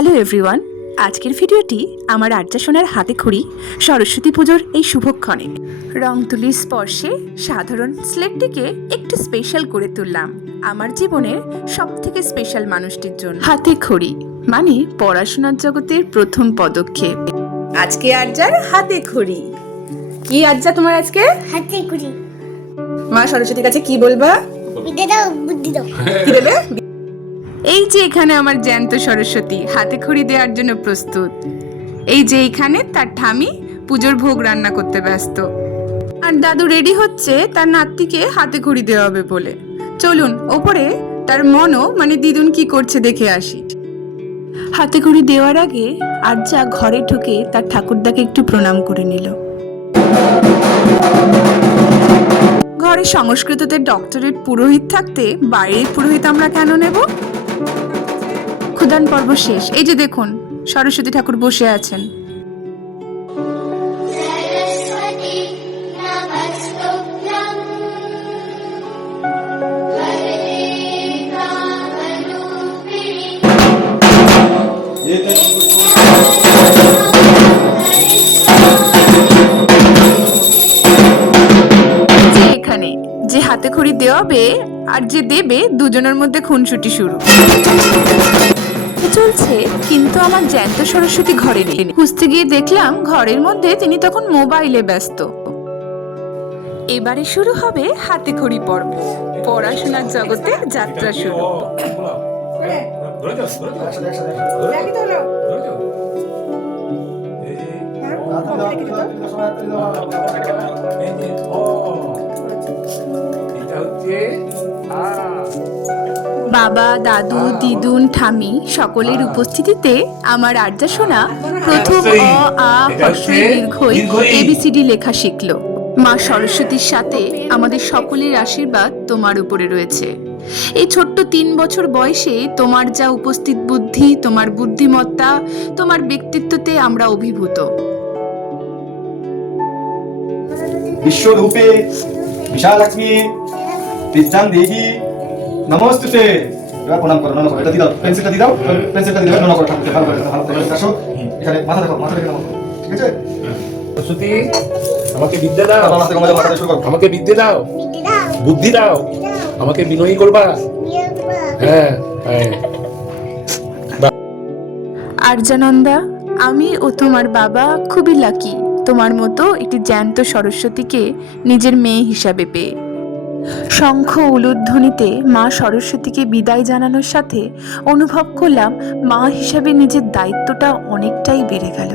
Hello everyone, আজকের ভিডিওটি আমার আর্যা সোনার হাতে খড়ি সরস্বতী পুজোর এই শুভক্ষণে রং তুলির স্পর্শে সাধারণ স্লেটটিকে একটু স্পেশাল করে তুললাম আমার জীবনের সবথেকে স্পেশাল মানুষটির জন্য। হাতে খড়ি মানে পড়াশোনার জগতের প্রথম পদক্ষেপ। আজকে আর্যার হাতে খড়ি। কি আর্যা তোমার আজকে হাতে খড়ি? মা সরস্বতীর কাছে কি বলবা? বিদ্যা দাও, বুদ্ধি দাও। কি দেবে? এই যে এখানে আমার জ্যান্ত সরস্বতী হাতে খড়ি দেওয়ার জন্য প্রস্তুত। এই যে এখানে তার ঠামি পুজোর ভোগ রান্না করতে ব্যস্ত, আর দাদু রেডি হচ্ছে তার নাতিকে হাতে খড়ি দেওয়া হবে বলে। চলুন ওপরে তার মনও মানে দিদুন কি করছে দেখে আসি। হাতে খড়ি দেওয়ার আগে আর্যা ঘরে ঢুকে তার ঠাকুরদাকে একটু প্রণাম করে নিল। ঘরে সংস্কৃততে ডক্টরেট পুরোহিত থাকতে বাইরের পুরোহিত আমরা কেন নেব? ক্ষুদান পর্ব শেষ। এই যে দেখুন সরস্বতী ঠাকুর বসে আছেন। এখানে যে হাতে খড়ি দেওয়াবে আর যে দেবে দুজনের মধ্যে খুনসুটি শুরু চলছে, কিন্তু আমার জ্যান্ত সরস্বতী ঘরে নেই। খুঁজতে গিয়ে দেখলাম ঘরের মধ্যে তিনি তখন মোবাইলে ব্যস্ত। এবারে শুরু হবে হাতে খড়ি পর্ব, পড়াশোনার জগতে যাত্রা শুরু। বাবা, দাদু, দিদুন, ঠামি সকলের উপস্থিতিতে আমার আর্যা সোনা প্রথম অ আ হ্রস্বই দীর্ঘই এবিসিডি লেখা শিখল। মা সরস্বতীর সাথে আমাদের সকলের আশীর্বাদ তোমার উপরে রয়েছে। এই ছোট্ট 3 বছর বয়সে তোমার যা উপস্থিত বুদ্ধি, তোমার বুদ্ধিমত্তা, তোমার ব্যক্তিত্বতে আমরা অভিভূত। বিশ্বরূপে বিশালক্ষ্মী বিদ্যাং দেবী নমস্তুতে। এবার প্রণাম করো, নমস্কার। এটা দিদাও, পেন্সিলটা দিদাও, পেন্সিলটা দিদাও, নমস্কার ঠাকুরকে ভালো করে আসো। এখানে মাথা রাখো, মাথা রেখে নমস্কার, ঠিক আছে? সরস্বতী আমাকে বিদ্যা দাও, বাবা মাথা কমাতে মাথা শুরু করো। আমাকে বিদ্যা দাও, বিদ্যা দাও, বুদ্ধি দাও, আমাকে বিনয়ী করবা। বিয়ে করবা। হ্যাঁ হ্যাঁ। আর্যানন্দা, আমি ও তোমার বাবা খুবই লাকি তোমার মতো একটি জ্যান্ত সরস্বতীকে নিজের মেয়ে হিসাবে পেয়ে। শঙ্খ উলুধ্বনিতে মা সরস্বতীকে বিদায় জানানোর সাথে অনুভব করলাম মা হিসাবে নিজের দায়িত্বটা অনেকটাই বেড়ে গেল।